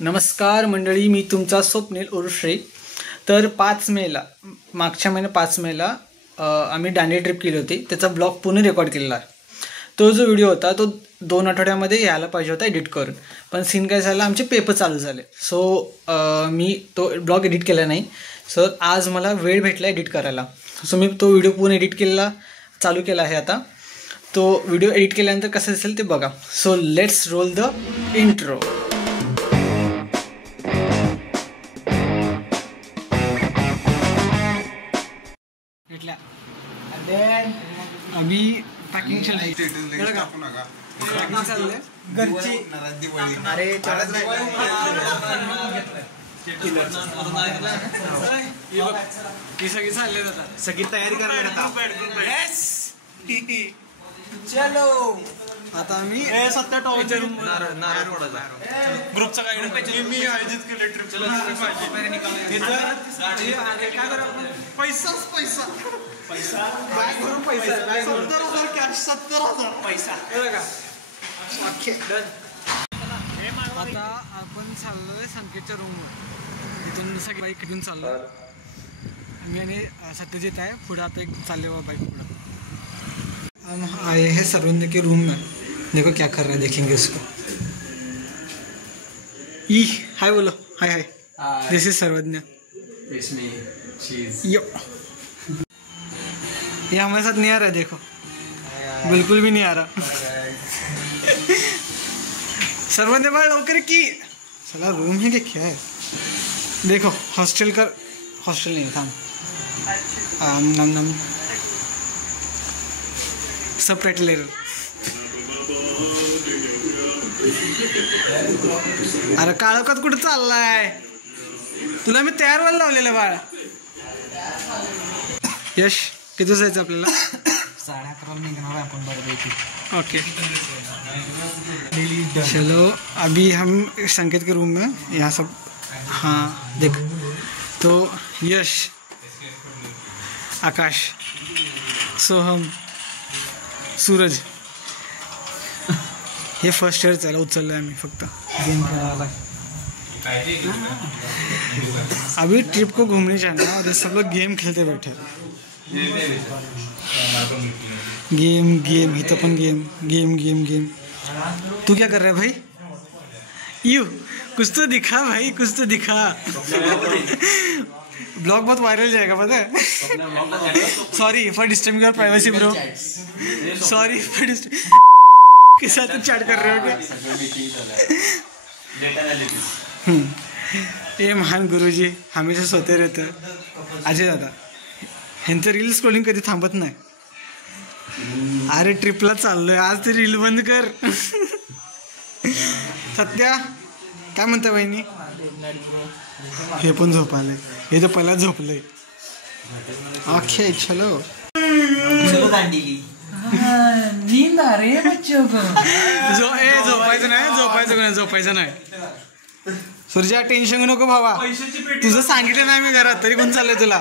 नमस्कार मंडळी, मी तुमचा स्वप्नील उर्श्री। तर 5 मेला मागच्या महिन्यात 5 मेला आम्ही दांडी ट्रिप केली होती, त्याचा ब्लॉग पुन्हा रेकॉर्ड केलेला आहे। तो जो व्हिडिओ होता तो 2 आठवड्यामध्ये यायला पाहिजे होता एडिट करून, पण सीन काय झाला, आमचे पेपर चालू झाले। सो मी तो ब्लॉग एडिट केला नाही। सो आज मला वेळ भेटला एडिट करायला, सो मी तो व्हिडिओ पुन्हा एडिट केलेला चालू केला आहे। आता तो व्हिडिओ एडिट केल्यानंतर कसं दिसेल ते बघा। So let's roll the intro. अभी पॅकिंग चाललंय घरची। अरे सगळी चालले जातात, सगळी तयारी करायला चलो। आता आम्ही सत्या टॉपच्या रूम नारळ फोडायचा ग्रुपचा काय मी आयोजित केले ट्रिप। पैसाच पैसा पैसा बॅग भरून पैसा 70,000 कॅश 70,000 पैसा बघा। आता आपण चाललोय संकेतच्या रूमवर। इथून सगळी बाईक इथून चाललोय मी आणि सत्यजित आहे पुढे। आता एक चालले बाबा बाईक पुढे आए हैं सर्वज्ञ के रूम में। देखो क्या कर रहा है, देखेंगे उसको। ई हाय बोलो, हाय हाय। दिस इज सर्वज्ञ। यो ये हमारे साथ नहीं आ रहा है, देखो बिल्कुल भी नहीं आ रहा। सर्वज्ञ बाहर नौकरी की साला रूम है कि क्या है। देखो हॉस्टल का हॉस्टल नहीं था, नम नम सब टाइटल एरर। अरे काळोखात कुठं चाललाय, तुला मी तयार व्हायला लावलेलं बाळ। यश किती जायचं आपल्याला? 11:30 निघणार आपण बरोबर। ओके चलो, अभी हम संकेत के रूम में यहाँ सब। हाँ देख, तो यश, आकाश, सोहम, सूरज, हे फर्स्ट ईयर चला उचललं आम्ही फक्त गेम खेळायला। अभी ट्रिप को घूमने जाना और सब लोग गेम खेलते बैठे। गेम गेम ही तो अपन गेम गेम गेम गेम। तू क्या कर रहा है भाई? यू कुछ तो दिखा भाई, कुछ तो दिखा। ब्लॉग बहुत वायरल जाएगा पता है। Sorry for disturbing your privacy bro, sorry for disturb. के साथ चैट कर रहे हो क्या? ये महान गुरुजी हमेशा सोते रहते हैं। अजय दादा ह्यांचं रील स्क्रोलिंग कधी थांबत नाही। अरे ट्रिपला चाललोय आज, ते रील बंद कर। सत्या काय म्हणते बहिणी? हे पण झोपाले, हे तर पहिला झोपले। ओके चलो नींद आ रही है बच्चों को। झोपायचं नाही, झोपायचं नाही। सूर्या टेन्शन घेऊ नको भावा, तुझं सांगितलं नाही मी घरात, तरी कोण चाललंय तुला?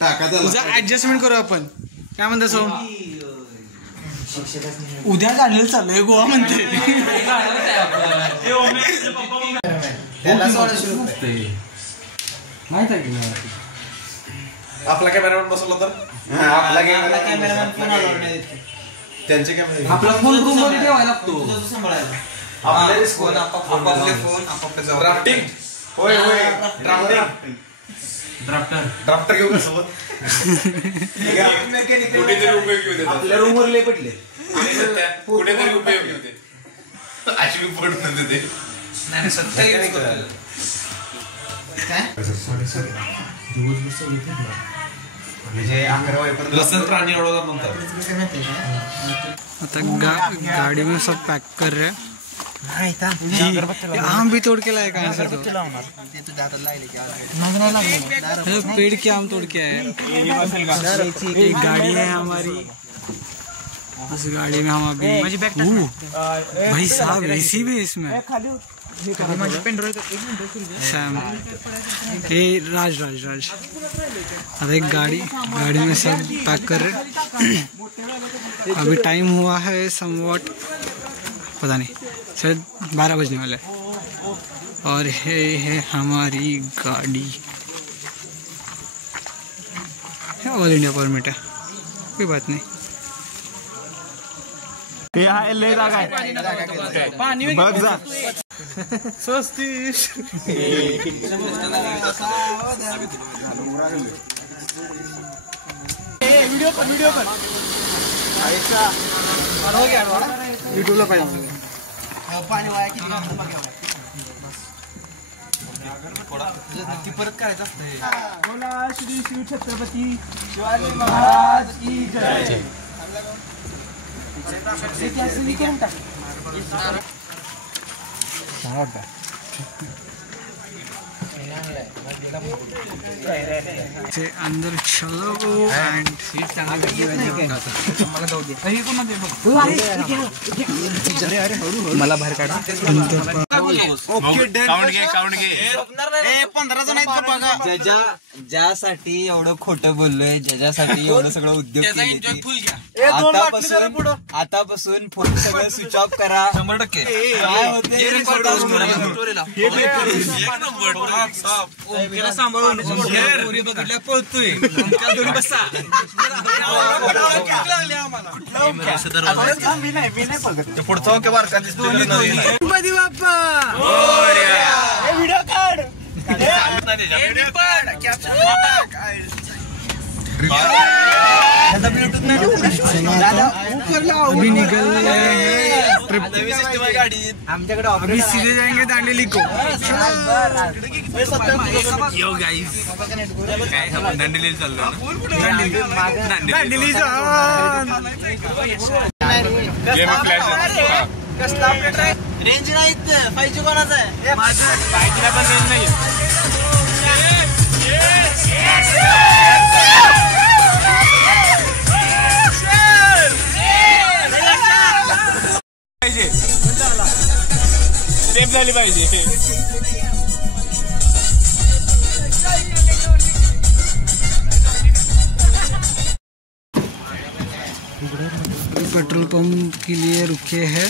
तुझं ऍडजस्टमेंट करू आपण। काय म्हणता सोम? उद्या झालेलं चाललंय गोवा म्हणते। माहित आहे की आपला कॅमेरामॅन बसवला तर आपला कॅमेरामॅन फोन अलाउड नाही देत। त्यांचे कॅमेरा आपला फोन रूम मध्ये ठेवायला लागतो, आपले फोन आपापले फोन आपापले ड्राफ्टिंग। होय होय ड्राफ्टिंग, ड्राफ्टर घेऊ का सोबत? कुठेतरी उपयोग होते, आपल्या रूमवर लय पडले कुठेतरी उपयोग होते। अशी मी पडत नव्हते ते नाही सत्य म्हणजे 11 वाजेपर्यंत प्राणी अडवतात नंतर। आता गाड़ी में सब पैक कर रहे हैं। आम भी तोड़ के लाए कहाँ से? तो पेड़ के आम तोड़ के आए। एक गाड़ी है हमारी, उस गाड़ी में हम अभी भाई साहब एसी भी इसमें। सैम ये राज राज राज। अब एक गाड़ी में सब पैक कर रहे। अभी टाइम हुआ है समवॉट, पता नहीं शायद 12 बजने वाला है। और है हमारी गाड़ी, ऑल इंडिया परमिट है, कोई बात नहीं। ले जागा बघ जा स्वस्तिश वीडियो पर यूट्यूबला पाहिजे पाणी वाया किती परत करायचं असतं। बोला श्री शिव छत्रपती शिवाजी महाराज की जय। अंदर चलो एंड मला बाहेर काढा। ओके काउंट घे 15 जण आहेत बघा। ज्यासाठी एवढं खोटं बोललोय, ज्यासाठी एवढं सगळं उद्योग आतापासून फोन सगळं स्विच ऑफ करा। 100% काय होते सांभाळून बघितल्या पळतोय पुढचा बारका दिसतो बाप्पा व्हिडिओ काढ अभी निकल आमच्याकडे अभी सीधे जाएंगे दांडेली को। यो गाइस काय आपण दांडेली चाललो दांडेली कसला अपडेट आहे? रेंज नाही 5G कोणाचा आहे? माझा 5G पण रेंज नाही पाहिजे, सेफ झाली पाहिजे। पेट्रोल पंप के लिए रुके हैं,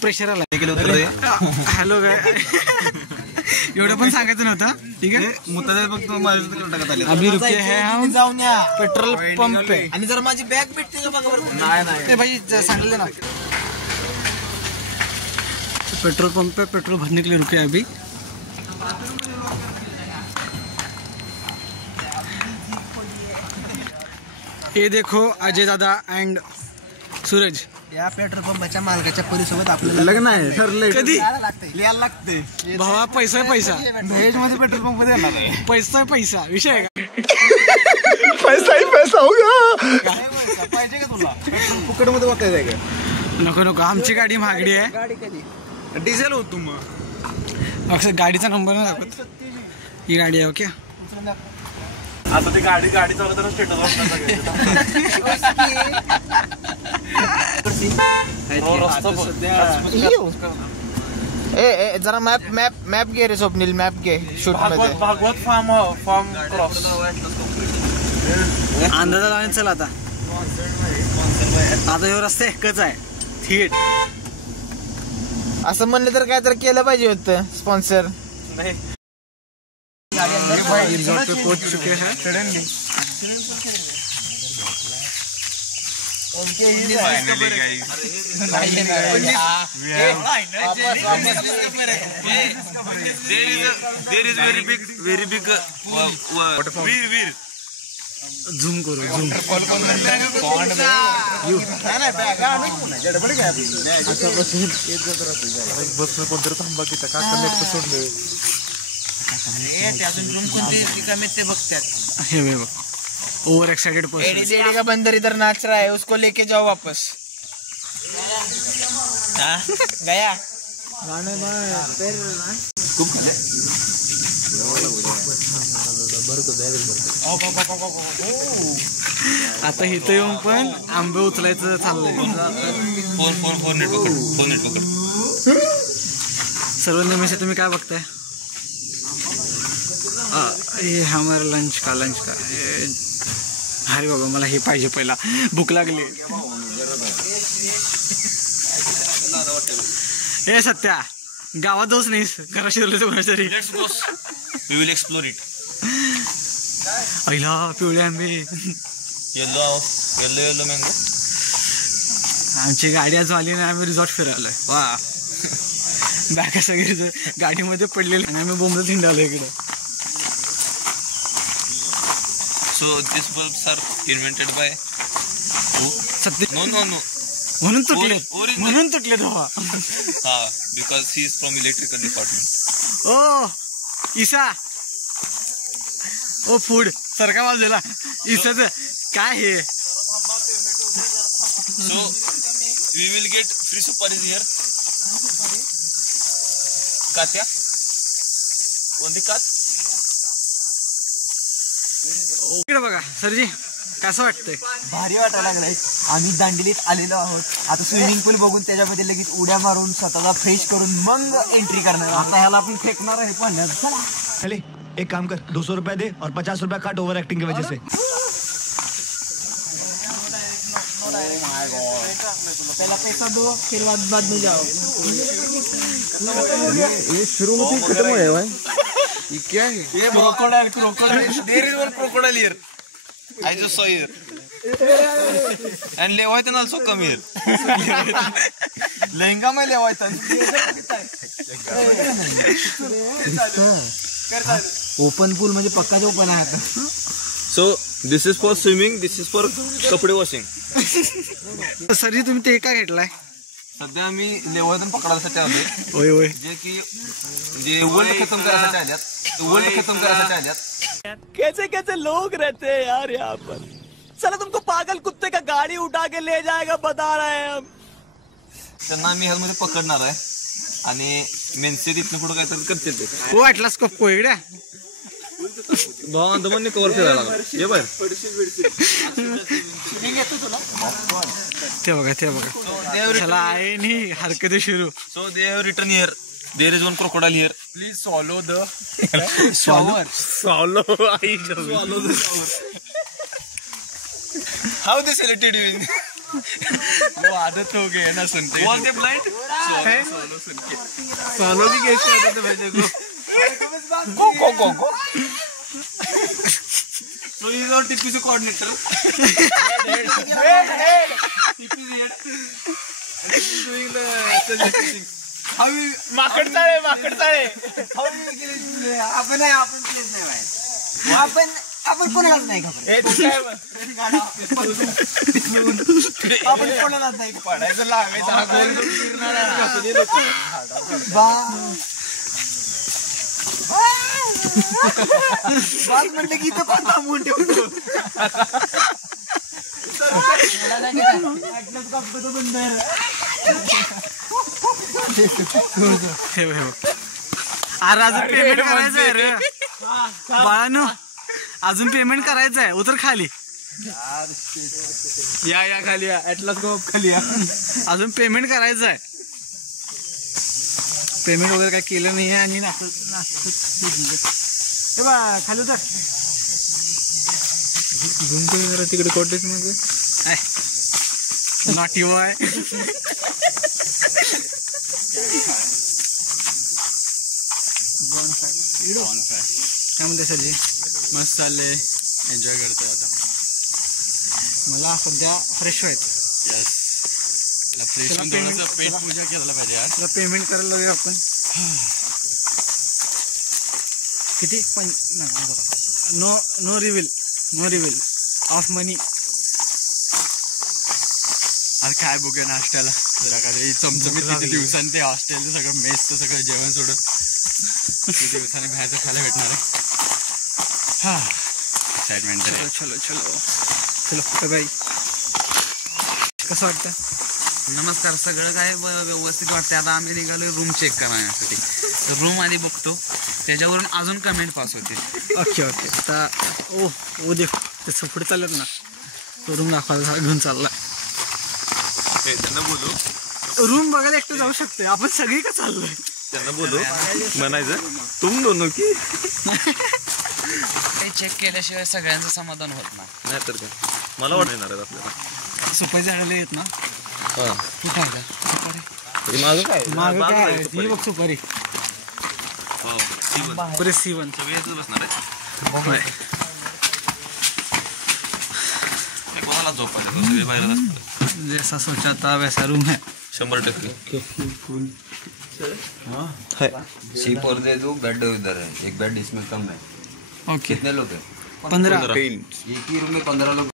प्रेशर आला। हॅलो काय एवढं पण सांगायचं नव्हतं, ठीक आहे। अभी रुके हैं हम पेट्रोल पंप पे। आणि जर माझी बॅग भेटते का बघा बरं। नाही भाई सांगले ना। पेट्रोल पंप पे पेट्रोल भरने के लिए रुके अभी। ये देखो अजय दादा एंड सूरज। या पेट्रोल पंपाच्या मालकाच्या परिसोबत आपल्याला लग्न आहे ठरलंय। कधी लिहायला लागते भावा, पैसा दहेज मध्ये पेट्रोल पंप द्यायला लागेल। पैसा विषय आहे का? पैसा ही पैसा होगा। पाहिजे का तुला फुकट मध्ये वाटायचं आहे का? नको आमची गाडी महागडी आहे। गाडी कधी डिझेल होतो मग अक्षर गाडीचा नंबर नाही दाखवत। ही गाडी आहे ओके। आता ते गाडी चालवताना स्टेटस जरा मॅप घे रे स्वप्नील, मॅप घे शूट मध्ये। भागवत फॉर्म क्रॉस अंदाजा लावून चल। आता हे रस्ता एकच आहे थेट, असं म्हणलं तर काय तर केलं पाहिजे होतं स्पॉन्सर। रिजॉर्ट पे पहुंच चुके हैं। very big वीर झूम करो झूम बस में कोणतरी थांबा की का कनेक्ट सोडले ओवर एक्साइटेड पर्सन का बंदर इधर नाच रहा है, उसको लेके जाओ वापस। गया आता इथं येऊन पण आंबे उचलायचं चाललंय। फोन नेट पकड। सर्व निमेष तुम्ही काय बघताय? ये हमारा लंच का अरे बाबा मला हे पाहिजे, पहिला भूक लागली। ए सत्या गावात जाऊच नाहीस, घरा शिरलं तर कोणाच्या तरी. Let's go, we will explore it. पहिला पिवळे आंबे, येलो मँगो. आमची गाडी आज आली नाही, आम्ही रिसॉर्ट फिरायला. वा बॅगा सगळे गाडीमध्ये पडलेले आणि आम्ही बोंबलं थिंडालो इकडे. So this bulbs are invented by Satya. No म्हणून तुटले तेव्हा. हा, because he is from electrical department. ओ ईसा, ओ फूड सारखा वाजलेला ईसाच काय हे. So we will get free सुपारीज हिअर. कात्या कोणती कात? इकडे बघा सरजी, कसं वाटतंय? भारी वाटायला लागलाय. आम्ही दांडेलीत आलेलो आहोत. आता स्विमिंग पूल बघून त्याच्यामध्ये लगेच उड्या मारून स्वतःला फ्रेश करून मग एंट्री करणार. आता ह्याला आपण फेकणार आहे पाण्यात. चला चले एक काम कर, 200 रुपया दे और 50 रुपया काट ओवर एक्टिंग की वजह से. पहला पैसा दो, फिर बाद में जाओ. ये शुरू में खत्म हो भाई. ये क्या है? ये crocodile. There is one crocodile here. I just saw here. And Leviathan also come here. Lehenga mein Leviathan. Open pool म्हणजे पक्काच ओपन आहे आता. So this is for swimming. This is for कपडे washing. सरजी तुम्ही ते का घेतलाय? सध्या आम्ही लेवायतन पकडायसाठी आलोय. होय होय. जे वर्ल्ड खतम करायसाठी आल्यात. कैसे कैसे लोग रहते हैं यार यहाँ पर. चलो तुमको पागल कुत्ते का गाड़ी उठा के ले जाएगा बता रहे हैं हम. त्यांना आम्ही ह्यामध्ये पकडणार आहे आणि मेन्से तिथनं पुढे काहीतरी करते ते. हो ॲटलास कप को इकडे भाऊ अंदमानने कवर फिरायला लागला. ये बाहेर. ते बघा चला आहे नी हरकत सुरू. So they have written here. There is one crocodile here. Please swallow the shower. Swallow the shower. How they selected you? वो आदत हो गई है ना सुनते. Was they blind? सोलो भी कैसे आता था बच्चे को. Go. So he is our TPC coordinator. TPC head. And he is doing the suggesting. How we माकड ताळे how we आपण प्लीज नाही भाई. आपण कोणालाच नाही घाबरत. आपण कोणालाच नाही पडायचं लागायचं. बात म्हणलं की इथं पण थांबवून ठेवतो. अरे अजून पेमेंट करायचं आहे रे बाळानो, अजून पेमेंट करायचं आहे. उतर खाली. या खाली या. ॲटलास गप खाली या. अजून पेमेंट करायचं आहे. पेमेंट वगैरे काय केलं नाही आहे आणि खाली उतर. तिकडे कोटेच मग नॉट यू आहे. काय म्हणते सरजी? मस्त चाललंय, एन्जॉय करतोय आता. मला सध्या फ्रेश व्हायचं. फ्रेश थोडंसं पेट पूजा केला पाहिजे आज. तुला पेमेंट करायला लागेल आपण. किती पण नो रिव्हिल ऑफ मनी. आज काय बघूया नाश्त्याला जरा काहीतरी चमचमीत. किती दिवसांनी ते हॉस्टेलचं सगळं मेसचं सगळं जेवण सोडून किती दिवसांनी बाहेरचं खायला भेटणार आहे. हा एक्साइटमेंट. चलो बाई, कसं वाटतं? नमस्कार. सगळं काय व्यवस्थित वाटतं. आता आम्ही निघालो रूम चेक करण्यासाठी. तर रूम आधी बघतो, त्याच्यावरून अजून कमेंट पास होते. ओके आता ओ देख तसं पुढे चालत ना. तो रूम दाखवायला घेऊन चालला. त्यांना बोलू, रूम बघायला एकटं जाऊ शकते. आपण सगळी का चाललोय? त्यांना बोलू म्हणायचं तुम दोनों की. ते चेक केल्याशिवाय सगळ्यांचं समाधान होत नाही तर काय. मला वाटणार आहे आपल्याला सुपारी झाडाला येत ना. कुठं आहे का? माझं काय मागं काय आहे? ही बघ सुपारी पुरे C1 बसणार आहे होय. कोणाला झोपायचं सगळे बाहेरच असतात जैसा सोचा था वैसा रूम है 100%. C4 दे दो, बेड उधर है, एक बेड इसमें कम है. ओके कितने लोग हैं? 15 एक ही रूम में 15 लोग.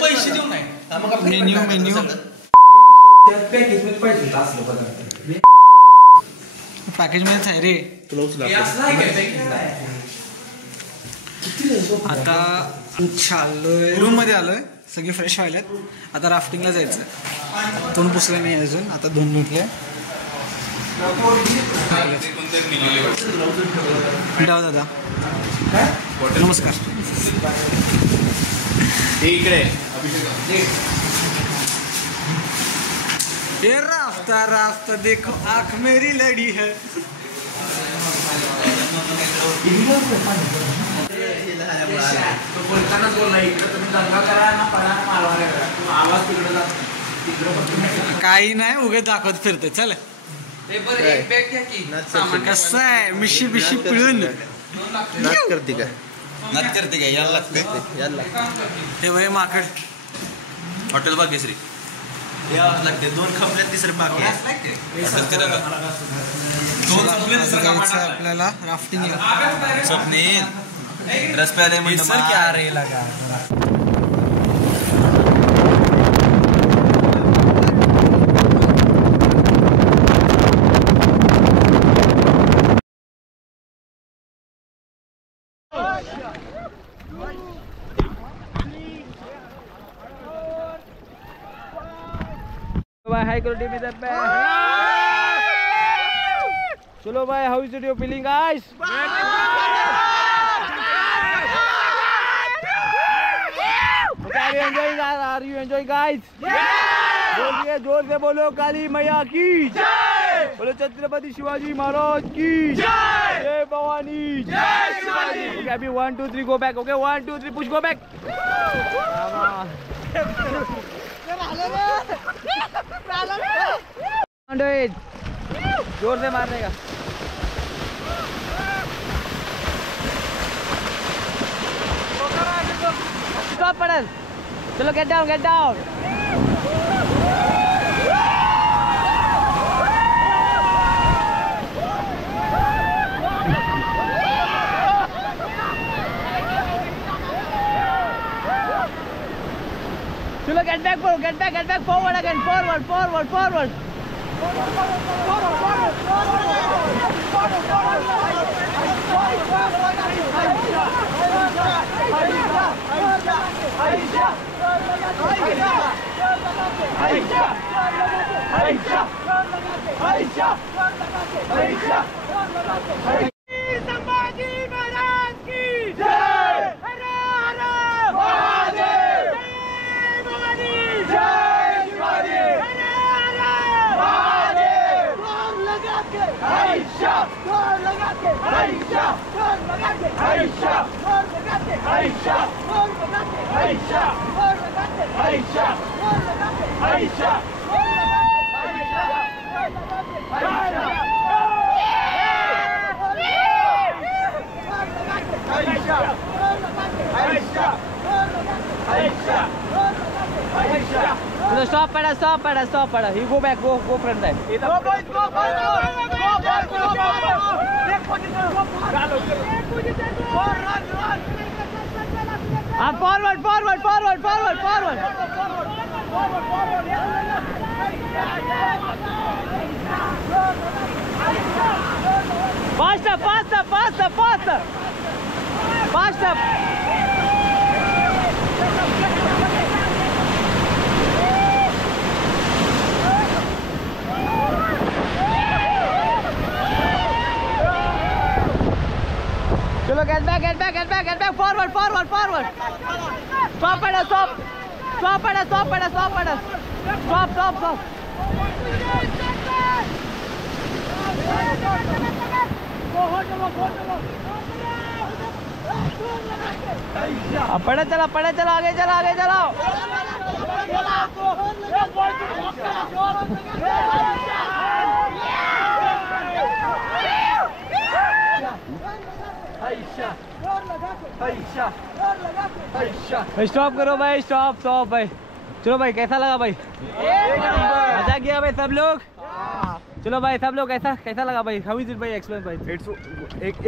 पैसे देऊ नाही मेन्यू पॅकेज मध्येच आहे रे. आता चाललोय रूम मध्ये आलोय, सगळे फ्रेश व्हायलेत. आता राफ्टिंगला जायचं. तोंड पुसलं नाही अजून, आता दोन भेटले. दादा नमस्कार. इकडे ये राफ्ता राफ्ता देखो आँख मेरी लड़ी है. काही नाही उगे दाखवत फिरते. चल कसं आहे मिशी बिशी पिळून करते काय यायला लागते. हे वय माकड हॉटेल भाग्यश्री यावंच लागते. 2 खपले तिसरे बाकी आहे. जायचं आपल्याला राफ्टिंगला. स्वप्नील रस प्याले म्हणजे क्या रे लगा हाई करो टीम इधर पे. चलो भाई, how is your feeling guys? Are you enjoying? Are you enjoying guys? बोलिए जोर से बोलो काली मैया की जय. बोलो छत्रपति शिवाजी महाराज की जय. जय भवानी जय शिवाजी. Okay, अभी 1 2 3 go back. Okay, 1 2 3 push go back. जोर से मारने का. Stop pedal. चलो get down, get down. चलो get back, bro. Get back forward again. Forward. Sambhaji Maharaj की जय. हर हर महादेव. जय भवानी जय शिवाजी. हर हर महादेव. ढोल लगा के आयशा. ढोल लगा के आयशा. ढोल लगा के आयशा. ढोल लगा के आयशा. ढोल लगा के आयशा. ढोल लगा के आयशा. ढोल लगा के Ayesha. No, stop, pada. You go back, go front side. Go, boys, go. Forward. Faster. Chalo, get back. Forward. Stop. Stop stop stop. पड़ा चला आगे चलाओ। स्टॉप करो भाई, स्टॉप भाई। चलो भाई, कैसा लगा भाई? मजा किया भाई सब लोग? चलो भाई सब लोग कैसा लगा भाई? हाउ इज इट भाई? एक्सप्लेन भाई।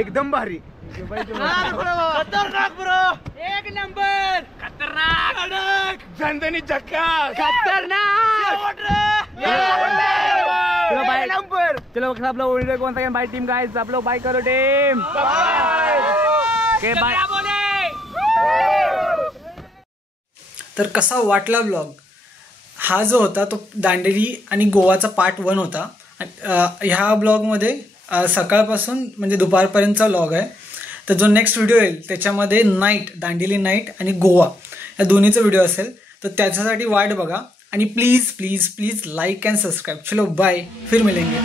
एकदम भारी, खतरनाक ब्रो, एक नंबर, खतरनाक, झंझणी झक्कास, खतरनाक। चलो भाई नंबर, चलो सब लोग one second bye team guys, सब लोग बाय करो टीम, बाय बाय। तर कसा वाटला ब्लॉग? हा जो होता तो दांडेली आणि गोवाचा पार्ट 1 होता। ह्या ब्लॉगमध्ये सकाळपासून म्हणजे दुपारपर्यंतचा व्लॉग आहे। तर जो नेक्स्ट व्हिडिओ येईल त्याच्यामध्ये नाईट, दांडेली नाईट आणि गोवा या दोन्हीचा व्हिडिओ असेल, तर त्याच्यासाठी वाट बघा। आणि please please please like and subscribe. चलो बाय, फिर मिलेंगे।